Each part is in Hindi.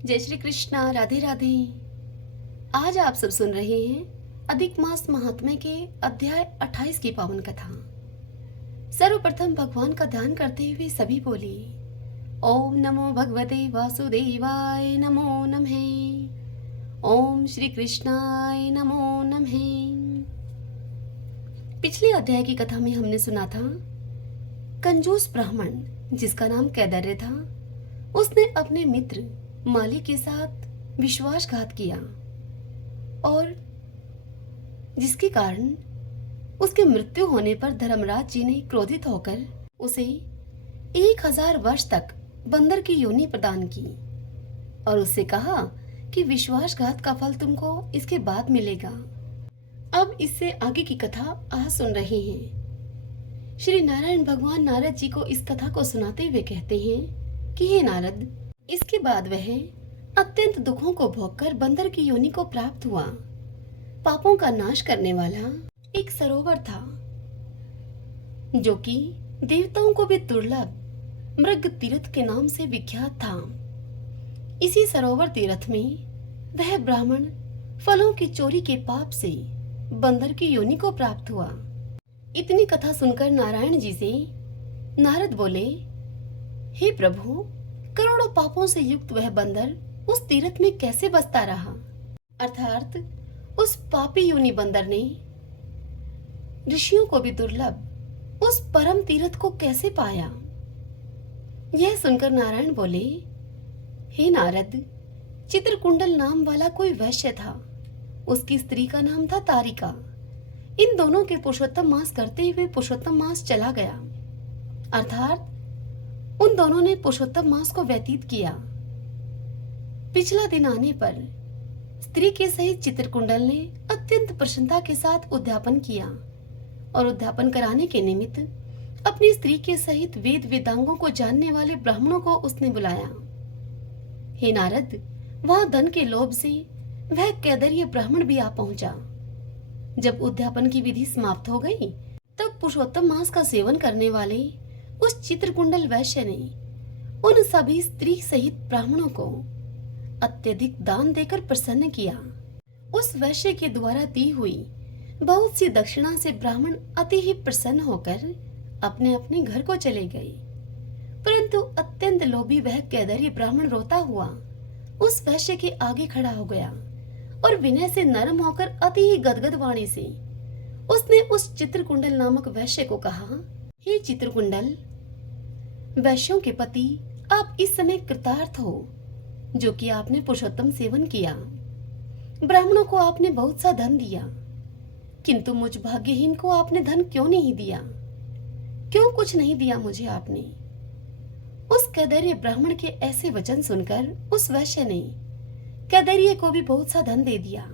जय श्री कृष्णा, राधे राधे। आज आप सब सुन रहे हैं अधिक मास महात्म्य के अध्याय 28 की पावन कथा। सर्वप्रथम भगवान का ध्यान करते हुए सभी बोले, ओम नमो भगवते वासुदेवाय नमो नमः। ओम श्री कृष्णाय नमो नमः। पिछले अध्याय की कथा में हमने सुना था, कंजूस ब्राह्मण जिसका नाम कैदर्य था, उसने अपने मित्र माली के साथ विश्वासघात किया और जिसके कारण उसके मृत्यु होने पर धर्मराज जी ने क्रोधित होकर उसे 1000 वर्ष तक बंदर की योनि प्रदान की और उससे कहा कि विश्वासघात का फल तुमको इसके बाद मिलेगा। अब इससे आगे की कथा आज सुन रहे हैं। श्री नारायण भगवान नारद जी को इस कथा को सुनाते हुए कहते हैं कि हे नारद, इसके बाद वह अत्यंत दुखों को भोगकर बंदर की योनि को प्राप्त हुआ। पापों का नाश करने वाला एक सरोवर था जो कि देवताओं को भी दुर्लभ मृग तीर्थ के नाम से विख्यात था। इसी सरोवर तीर्थ में वह ब्राह्मण फलों की चोरी के पाप से बंदर की योनि को प्राप्त हुआ। इतनी कथा सुनकर नारायण जी से नारद बोले, हे प्रभु, करोड़ों पापों से युक्त वह बंदर उस तीर्थ में कैसे बसता रहा? अर्थात उस पापी योनि बंदर ने ऋषियों को भी दुर्लभ उस परम तीर्थ को कैसे पाया? यह सुनकर नारायण बोले, हे नारद, चित्रकुंडल नाम वाला कोई वैश्य था। उसकी स्त्री का नाम था तारिका। इन दोनों के पुरुषोत्तम मास करते हुए पुरुषोत्तम मास चला गया, अर्थात उन दोनों ने पुरुषोत्तम मास को व्यतीत किया। पिछला दिन आने पर स्त्री के सहित चित्रकुंडल ने अत्यंत प्रसन्नता के साथ उद्यापन किया और उद्यापन कराने के निमित्त अपनी स्त्री के सहित वेद वेदांगों को जानने वाले ब्राह्मणों को उसने बुलाया। हे नारद, वहां धन के लोभ से वह कैदर्य ब्राह्मण भी आ पहुंचा। जब उद्यापन की विधि समाप्त हो गई, तब पुरुषोत्तम मास का सेवन करने वाले उस चित्रकुंडल वैश्य ने उन सभी स्त्री सहित ब्राह्मणों को अत्यधिक दान देकर प्रसन्न किया। उस वैश्य के द्वारा दी हुई बहुत सी दक्षिणा से ब्राह्मण अति ही प्रसन्न होकर अपने अपने घर को चले गए। परंतु अत्यंत लोभी वह कैदर्य ब्राह्मण रोता हुआ उस वैश्य के आगे खड़ा हो गया और विनय से नरम होकर अति ही गदगद वाणी से उसने उस चित्रकुंडल नामक वैश्य को कहा, हे चित्रकुंडल, वैश्यों के पति, आप इस समय कृतार्थ हो जो कि आपने पुरुषोत्तम सेवन किया। ब्राह्मणों को आपने बहुत सा धन दिया, किंतु मुझ भाग्यहीन को आपने धन क्यों नहीं दिया? क्यों कुछ नहीं दिया मुझे आपने? उस कैदर्य ब्राह्मण के ऐसे वचन सुनकर उस वैश्य ने कैदर्य को भी बहुत सा धन दे दिया।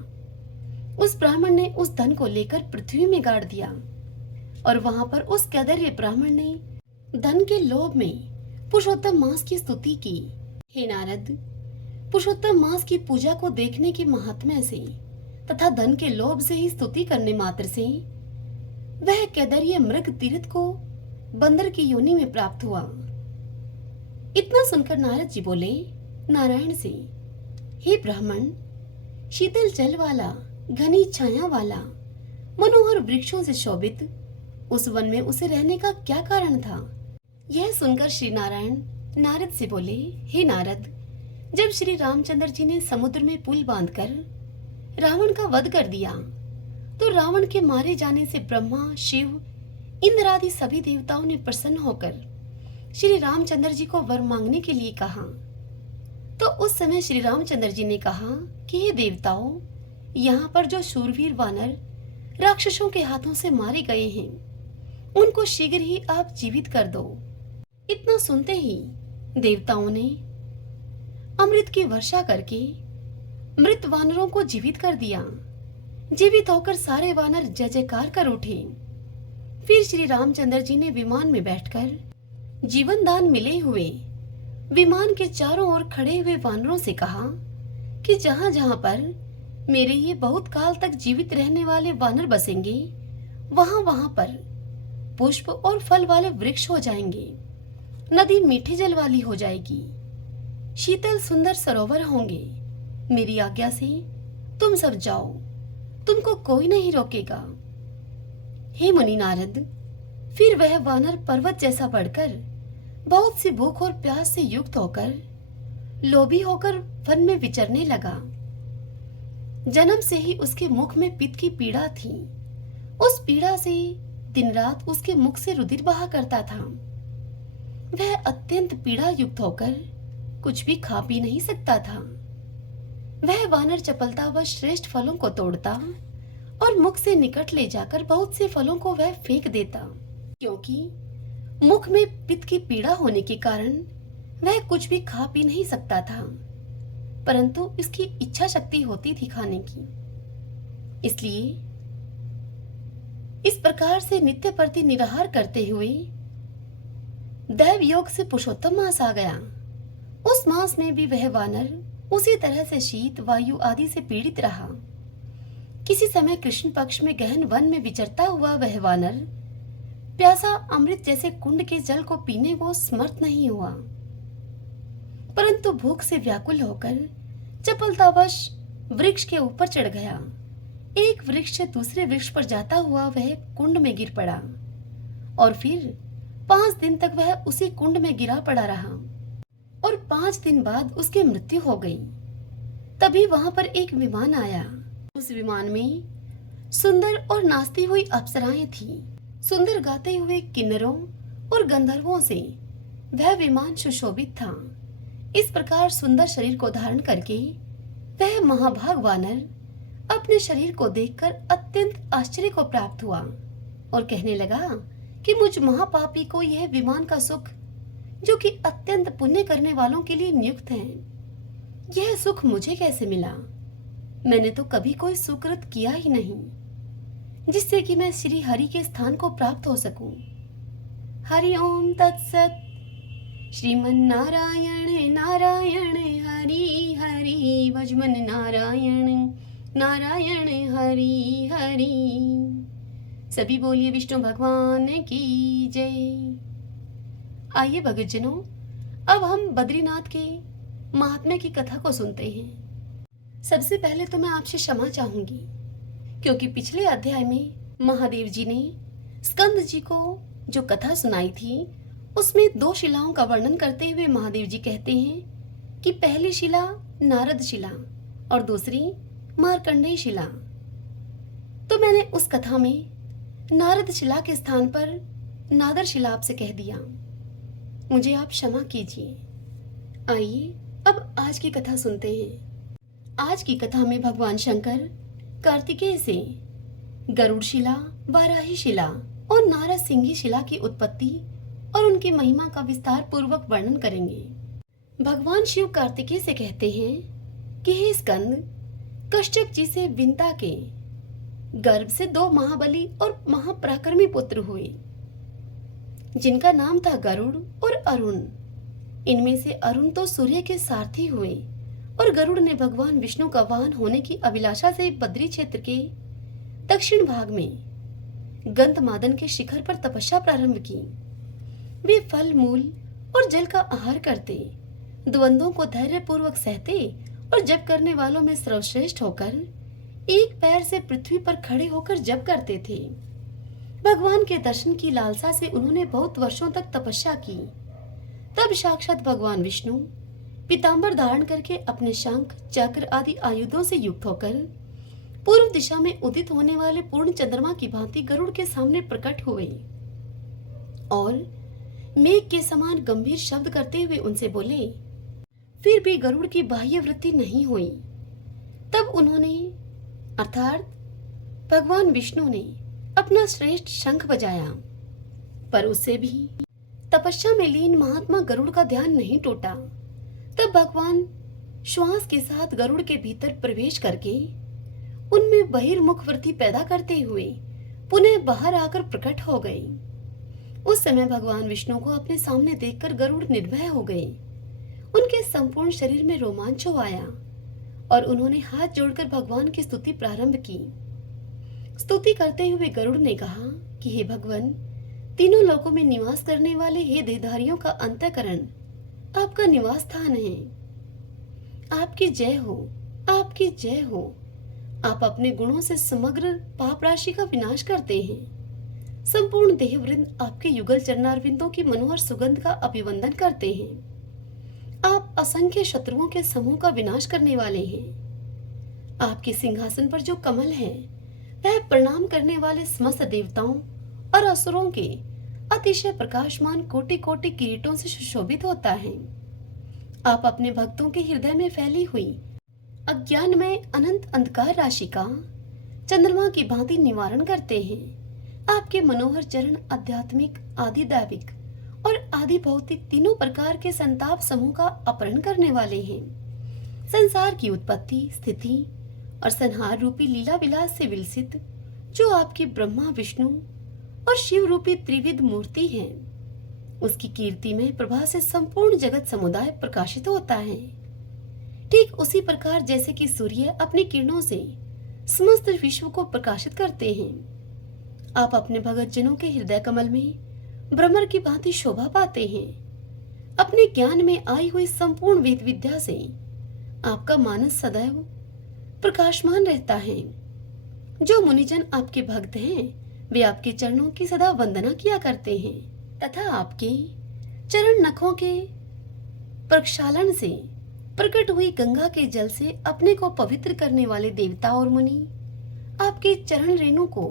उस ब्राह्मण ने उस धन को लेकर पृथ्वी में गाड़ दिया और वहां पर उस कैदर्य ब्राह्मण ने धन के लोभ में पुरुषोत्तम मास की स्तुति की। हे नारद, पुरुषोत्तम मास की पूजा को देखने के महात्म्य से तथा धन के लोभ से ही स्तुति करने मात्र से वह कैदर्य मृग तीर्थ को बंदर की योनि में प्राप्त हुआ। इतना सुनकर नारद जी बोले नारायण से, हे ब्राह्मण, शीतल जल वाला, घनी छाया वाला, मनोहर वृक्षों से शोभित उस वन में उसे रहने का क्या कारण था? यह सुनकर श्री नारायण नारद से बोले, हे नारद, जब श्री रामचंद्र जी ने समुद्र में पुल बांधकर रावण का वध कर दिया, तो रावण के मारे जाने से ब्रह्मा, शिव, इंद्र आदि सभी देवताओं ने प्रसन्न होकर श्री रामचंद्र जी को वर मांगने के लिए कहा। तो उस समय श्री रामचंद्र जी ने कहा कि हे देवताओं, यहाँ पर जो शूरवीर वानर राक्षसों के हाथों से मारे गए हैं, उनको शीघ्र ही आप जीवित कर दो। इतना सुनते ही देवताओं ने अमृत की वर्षा करके मृत वानरों को जीवित कर दिया। जीवित होकर सारे वानर जय जयकार कर उठे। फिर श्री रामचंद्र जी ने विमान में बैठकर जीवन दान मिले हुए विमान के चारों ओर खड़े हुए वानरों से कहा कि जहां जहां पर मेरे ये बहुत काल तक जीवित रहने वाले वानर बसेंगे, वहां वहां पर पुष्प और फल वाले वृक्ष हो जाएंगे, नदी मीठे जल वाली हो जाएगी। शीतल सुंदर सरोवर होंगे। मेरी आज्ञा से तुम सब जाओ, तुमको कोई नहीं रोकेगा। हे मुनि नारद, फिर वह वानर पर्वत जैसा बढ़कर बहुत सी भूख और प्यास से युक्त होकर लोभी होकर वन में विचरने लगा। जन्म से ही उसके मुख में पित्त की पीड़ा थी। उस पीड़ा से दिन रात उसके मुख से रुधिर बहा करता था। वह अत्यंत पीड़ा युक्त होकर कुछ भी खा पी नहीं सकता था। वह वानर चपलता व श्रेष्ठ फलों को तोड़ता और मुख से निकट ले जाकर बहुत से फलों को वह फेंक देता, क्योंकि मुख में पित्त की पीड़ा होने के कारण वह कुछ भी खा पी नहीं सकता था, परंतु इसकी इच्छा शक्ति होती थी खाने की। इसलिए इस प्रकार से नित्य प्रति निराहार करते हुए दैव योग से पुरुषोत्तम मास आ गया। उस मास में भी वह वानर उसी तरह से शीत वायु आदि से पीड़ित रहा। किसी समय कृष्ण पक्ष में गहन वन में विचरता हुआ वह वानर प्यासा अमृत जैसे कुंड के जल को पीने को समर्थ नहीं हुआ, परंतु भूख से व्याकुल होकर चपलतावश वृक्ष के ऊपर चढ़ गया। एक वृक्ष से दूसरे वृक्ष पर जाता हुआ वह कुंड में गिर पड़ा और फिर 5 दिन तक वह उसी कुंड में गिरा पड़ा रहा और 5 दिन बाद उसकी मृत्यु हो गई। तभी वहां पर एक विमान आया। उस विमान में सुंदर और नाचती हुई अप्सराएं थी। सुंदर गाते हुए किन्नरों और गंधर्वों से वह विमान सुशोभित था। इस प्रकार सुंदर शरीर को धारण करके वह महाभाग वानर अपने शरीर को देखकर अत्यंत आश्चर्य को प्राप्त हुआ और कहने लगा कि मुझ महापापी को यह विमान का सुख, जो कि अत्यंत पुण्य करने वालों के लिए नियुक्त है, यह सुख मुझे कैसे मिला? मैंने तो कभी कोई सुकृत किया ही नहीं जिससे कि मैं श्री हरि के स्थान को प्राप्त हो सकूं। हरि ओम तत्सत। श्रीमन नारायण नारायण हरि हरि वज्मन नारायण नारायण हरि हरि। सभी बोलिए विष्णु भगवान की जय। आइए भक्तजनों, अब हम बद्रीनाथ के महात्म्य की कथा को सुनते हैं। सबसे पहले तो मैं आपसे क्षमा चाहूंगी, क्योंकि पिछले अध्याय में महादेव जी ने स्कंद जी को जो कथा सुनाई थी उसमें 2 शिलाओं का वर्णन करते हुए महादेव जी कहते हैं कि पहली शिला नारद शिला और दूसरी मार्कंडेय शिला। तो मैंने उस कथा में नारद शिला के स्थान पर नादर शिला आपसे कह दिया, मुझे आप क्षमा कीजिए। आइए अब आज की कथा सुनते हैं। आज की कथा में भगवान शंकर कार्तिकेय से गरुड़ शिला, वाराही शिला और नारद सिंही शिला की उत्पत्ति और उनकी महिमा का विस्तार पूर्वक वर्णन करेंगे। भगवान शिव कार्तिकेय से कहते हैं कि हे स्कंद, कश्यप जी से विंता के गर्भ से 2 महाबली और महापराक्रमी पुत्र हुए, जिनका नाम था गरुड़ और अरुण। इनमें से अरुण तो सूर्य के सारथी हुए और गरुड़ ने भगवान विष्णु का वाहन होने की अभिलाषा से बद्री क्षेत्र के दक्षिण भाग में गंधमादन के शिखर पर तपस्या प्रारंभ की। वे फल मूल और जल का आहार करते, द्वंद्वों को धैर्य पूर्वक सहते और जप करने वालों में सर्वश्रेष्ठ होकर एक पैर से पृथ्वी पर खड़े होकर जप करते थे। भगवान के दर्शन की लालसा से उन्होंने बहुत वर्षों तक तपस्या की। तब साक्षात भगवान विष्णु पीतांबर धारण करके अपने शंख, चक्र आदि आयुधों से युक्त होकर पूर्व दिशा में उदित होने वाले पूर्ण चंद्रमा की भांति गरुड़ के सामने प्रकट हुए और मेघ के समान गंभीर शब्द करते हुए उनसे बोले। फिर भी गरुड़ की बाह्य वृत्ति नहीं हुई। तब उन्होंने अर्थात भगवान विष्णु ने अपना श्रेष्ठ शंख बजाया, पर उससे भी तपस्या में लीन महात्मा गरुड़ का ध्यान नहीं टूटा। तब भगवान श्वास के साथ गरुड़ के भीतर प्रवेश करके उनमें बहिर्मुख वृत्ति पैदा करते हुए पुनः बाहर आकर प्रकट हो गए। उस समय भगवान विष्णु को अपने सामने देखकर गरुड़ निर्भय हो गए। उनके संपूर्ण शरीर में रोमांच आया और उन्होंने हाथ जोड़कर भगवान की स्तुति प्रारंभ की। स्तुति करते हुए गरुड़ ने कहा कि हे भगवान, तीनों लोकों में निवास करने वाले हे देहधारियों का अंतःकरण आपका निवास स्थान है। आपकी जय हो, आपकी जय हो। आप अपने गुणों से समग्र पाप राशि का विनाश करते हैं। संपूर्ण देहवृंद आपके युगल चरणारविंदों की मनोहर सुगंध का अभिवंदन करते हैं। आप असंख्य शत्रुओं के समूह का विनाश करने वाले हैं। आपके सिंहासन पर जो कमल है वह प्रणाम करने वाले समस्त देवताओं और असुरों के अतिशय प्रकाशमान कोटि कोटि किरीटों से सुशोभित होता है। आप अपने भक्तों के हृदय में फैली हुई अज्ञान में अनंत अंधकार राशि का चंद्रमा की भांति निवारण करते हैं। आपके मनोहर चरण आध्यात्मिक, आदि दैविक और आदि भौतिक तीनों प्रकार के संताप समूह का अपहरण करने वाले हैं। संसार की उत्पत्ति, स्थिति और संहार रूपी लीला विलास से विलसित जो आपकी ब्रह्मा, विष्णु और शिव रूपी त्रिविध मूर्ति है, उसकी कीर्ति में प्रभा से संपूर्ण जगत समुदाय प्रकाशित होता है। ठीक उसी प्रकार जैसे कि सूर्य अपनी किरणों से समस्त विश्व को प्रकाशित करते हैं, आप अपने भगत जनों के हृदय कमल में भ्रमर की भांति शोभा पाते हैं। अपने ज्ञान में आई हुई संपूर्ण वेद विद्या से आपका मानस सदैव प्रकाशमान रहता है। जो मुनिजन आपके भक्त हैं वे आपके चरणों की सदा वंदना किया करते हैं तथा आपके चरण नखों के प्रक्षालन से प्रकट हुई गंगा के जल से अपने को पवित्र करने वाले देवता और मुनि आपके चरण रेणु को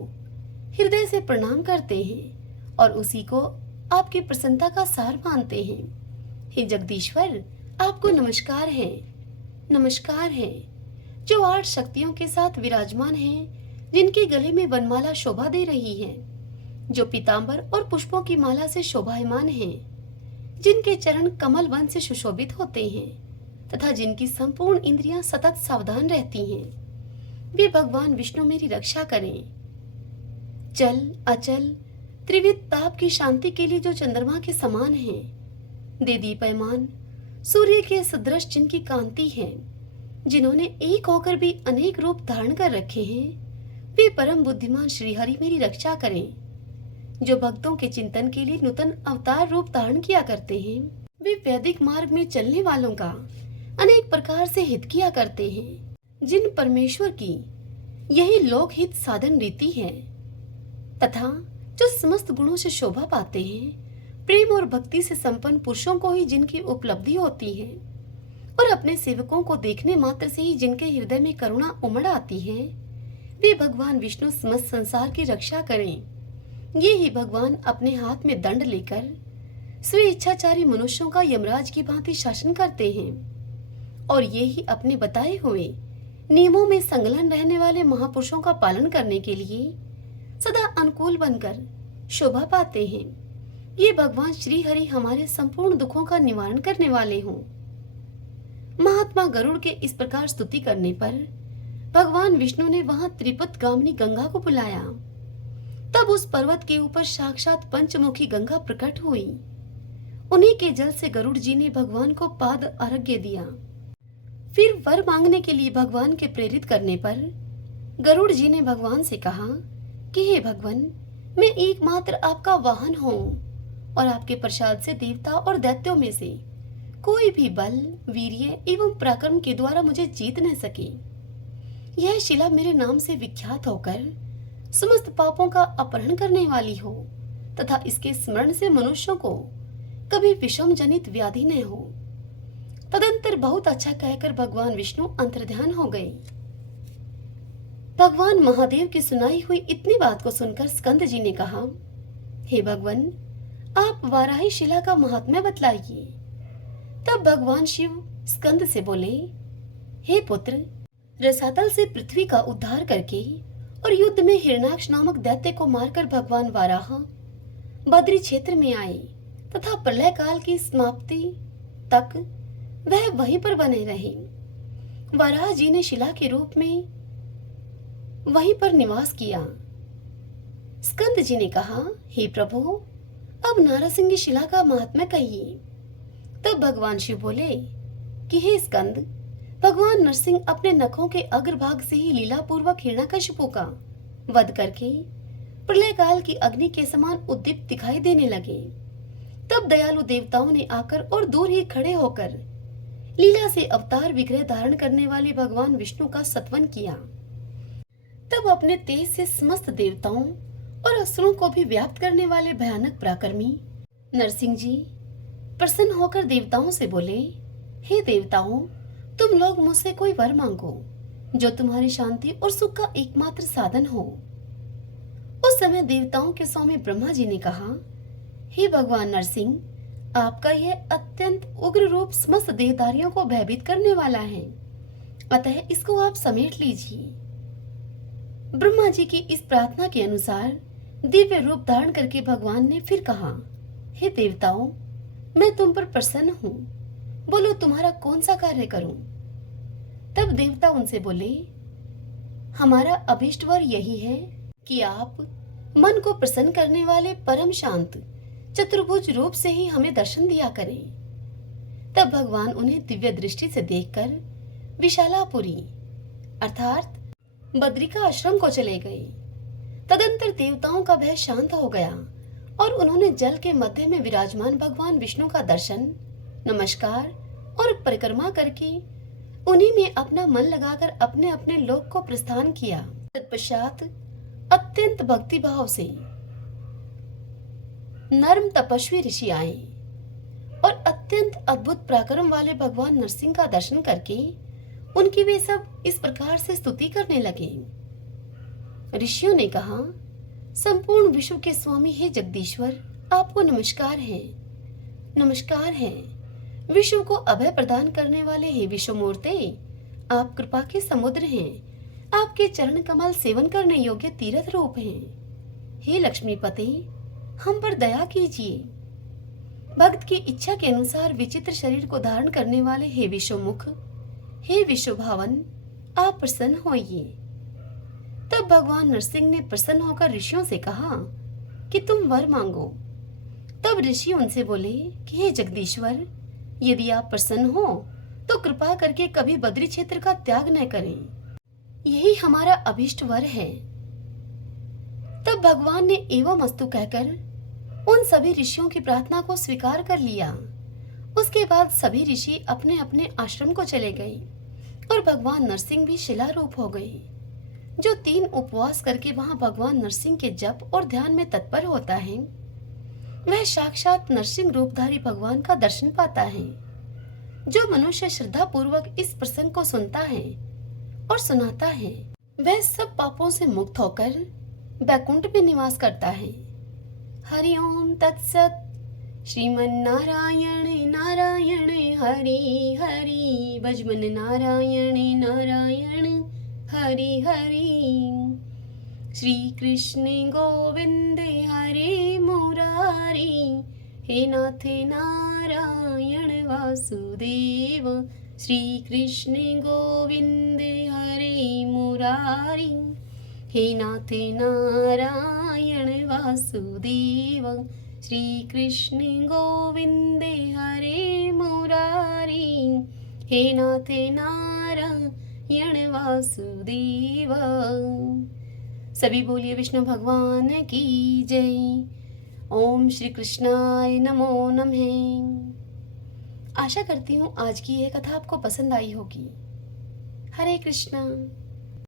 हृदय से प्रणाम करते हैं और उसी को आपकी प्रसन्नता का सार मानते हैं। हे जगदीश्वर, आपको नमस्कार है, नमस्कार है, जो 8 शक्तियों के साथ विराजमान हैं, जिनके गले में वनमाला शोभा दे रही है, जो पीतांबर और पुष्पों की माला से शोभायमान हैं, जिनके चरण कमल वन से सुशोभित होते हैं तथा जिनकी संपूर्ण इंद्रियां सतत सावधान रहती हैं। वे भगवान विष्णु मेरी रक्षा करें। चल अचल त्रिविध ताप की शांति के लिए जो चंद्रमा के समान हैं, दे दीप्यमान सूर्य के सदृश जिनकी कांति है, जिन्होंने एक होकर भी अनेक रूप धारण कर रखे हैं, वे परम बुद्धिमान श्रीहरि मेरी रक्षा करें। जो भक्तों के चिंतन के लिए नूतन अवतार रूप धारण किया करते हैं, वे वैदिक मार्ग में चलने वालों का अनेक प्रकार से हित किया करते हैं। जिन परमेश्वर की यही लोकहित साधन रीति है तथा जो समस्त गुणों से शोभा पाते हैं, प्रेम और भक्ति से संपन्न पुरुषों को ही जिनकी उपलब्धि होती है और अपने सेवकों को देखने मात्र से ही जिनके हृदय में करुणा उमड़ आती है, वे भगवान विष्णु समस्त संसार की रक्षा करें। ये ही भगवान अपने हाथ में दंड लेकर स्वेच्छाचारी मनुष्यों का यमराज की भांति शासन करते हैं और ये ही अपने बताए हुए नियमों में संलग्न रहने वाले महापुरुषों का पालन करने के लिए सदा अनुकूल बनकर शोभा पाते हैं। ये भगवान श्री हरि हमारे संपूर्ण दुखों का निवारण करने वाले हों। महात्मा गरुड़ के इस प्रकार स्तुति करने पर भगवान विष्णु ने वहां त्रिपत गामिनी गंगा को बुलाया। तब उस पर्वत के ऊपर साक्षात पंचमुखी गंगा प्रकट हुई। उन्हीं के जल से गरुड़ जी ने भगवान को पाद अर्घ्य दिया। फिर वर मांगने के लिए भगवान के प्रेरित करने पर गरुड़ जी ने भगवान से कहा कि हे भगवान, मैं एकमात्र आपका वाहन हूँ और आपके प्रसाद से देवता और दैत्यों में से कोई भी बल, वीर्य एवं पराक्रम के द्वारा मुझे जीत न सके। यह शिला मेरे नाम से विख्यात होकर समस्त पापों का अपहरण करने वाली हो तथा इसके स्मरण से मनुष्यों को कभी विषम जनित व्याधि न हो। तदंतर बहुत अच्छा कहकर भगवान विष्णु अंतर्ध्यान हो गए। भगवान महादेव की सुनाई हुई इतनी बात को सुनकर स्कंद जी ने कहा, हे भगवान, आप वाराही शिला का महात्म्य बतलाइए। तब भगवान शिव स्कंद से बोले, हे पुत्र, रसातल से पृथ्वी का उद्धार करके और युद्ध में हिरण्याक्ष नामक दैत्य को मारकर भगवान वाराह बद्री क्षेत्र में आए तथा प्रलय काल की समाप्ति तक वह वहीं पर बने रहे। वाराह जी ने शिला के रूप में वहीं पर निवास किया। स्कंद जी ने कहा, हे प्रभु, अब नारसिंह शिला का महात्म्य कहिए। तब भगवान शिव बोले कि हे स्कंद, भगवान नरसिंह अपने नखों के अग्रभाग से ही लीला पूर्वक हिरण्यकशिपु का वध करके प्रलय काल की अग्नि के समान उद्दीप्त दिखाई देने लगे। तब दयालु देवताओं ने आकर और दूर ही खड़े होकर लीला से अवतार विग्रह धारण करने वाले भगवान विष्णु का सत्वन किया। तब अपने तेज से समस्त देवताओं और असुरों को भी व्याप्त करने वाले भयानक पराक्रमी नरसिंह जी प्रसन्न होकर देवताओं से बोले, हे देवताओं, तुम लोग मुझसे कोई वर मांगो जो तुम्हारी शांति और सुख का एकमात्र साधन हो। उस समय देवताओं के स्वामी ब्रह्मा जी ने कहा, हे भगवान नरसिंह, आपका यह अत्यंत उग्र रूप समस्त देहधारियों को भयभीत करने वाला है, अतः इसको आप समेट लीजिए। ब्रह्मा जी की इस प्रार्थना के अनुसार दिव्य रूप धारण करके भगवान ने फिर कहा, हे देवताओं, मैं तुम पर प्रसन्न हूँ, बोलो तुम्हारा कौन सा कार्य करूं। तब देवता उनसे बोले, हमारा अभीष्ट वर यही है कि आप मन को प्रसन्न करने वाले परम शांत चतुर्भुज रूप से ही हमें दर्शन दिया करें। तब भगवान उन्हें दिव्य दृष्टि से देखकर विशालापुरी अर्थात बद्रिका आश्रम को चले गए। तदंतर देवताओं का भय शांत हो गया और उन्होंने जल के मध्य में विराजमान भगवान विष्णु का दर्शन, नमस्कार और परिक्रमा करके उन्हीं में अपना मन लगाकर अपने अपने लोक को प्रस्थान किया। तत्पश्चात अत्यंत भक्ति भाव से नर्म तपस्वी ऋषि आए और अत्यंत अद्भुत पराक्रम वाले भगवान नरसिंह का दर्शन करके उनकी वे सब इस प्रकार से स्तुति करने लगे। ऋषियों ने कहा, संपूर्ण विश्व के स्वामी हे जगदीश्वर, आपको नमस्कार है, नमस्कार है। विश्व को अभय प्रदान करने वाले हे विश्वमूर्ते, आप कृपा के समुद्र हैं, आपके चरण कमल सेवन करने योग्य तीर्थ रूप हैं। हे लक्ष्मीपति, हम पर दया कीजिए। भक्त की इच्छा के अनुसार विचित्र शरीर को धारण करने वाले हे विश्वमुख, हे विश्वभावन, आप प्रसन्न होइए। तब भगवान नरसिंह ने प्रसन्न होकर ऋषियों से कहा कि तुम वर मांगो। तब ऋषि उनसे बोले कि हे जगदीश्वर, यदि आप प्रसन्न हो तो कृपा करके कभी बद्री क्षेत्र का त्याग न करें, यही हमारा अभीष्ट वर है। तब भगवान ने एवं अस्तु कहकर उन सभी ऋषियों की प्रार्थना को स्वीकार कर लिया। उसके बाद सभी ऋषि अपने अपने आश्रम को चले गए और भगवान नरसिंह भी शिलारूप हो गए। जो 3 उपवास करके वहां भगवान नरसिंह के जप और ध्यान में तत्पर होता है, वह साक्षात नरसिंह रूपधारी भगवान का दर्शन पाता है। जो मनुष्य श्रद्धा पूर्वक इस प्रसंग को सुनता है और सुनाता है, वह सब पापों से मुक्त होकर बैकुंठ में निवास करता है। हरि ओम तत्सत। श्रीमन्नारायण नारायण हरि हरि, भजमन नारायण नारायण हरि हरि। श्री कृष्ण गोविंद हरे मुरारी, हे नाथ नारायण वासुदेव। श्री कृष्ण गोविंद हरे मुरारी, हे नाथ नारायण वासुदेव। श्री कृष्ण गोविंद हरे मुरारी, हे नाथ नारायण वासुदेव। सभी बोलिए विष्णु भगवान की जय। ओम श्री कृष्णाय नमो नमः। आशा करती हूँ आज की यह कथा आपको पसंद आई होगी। हरे कृष्णा।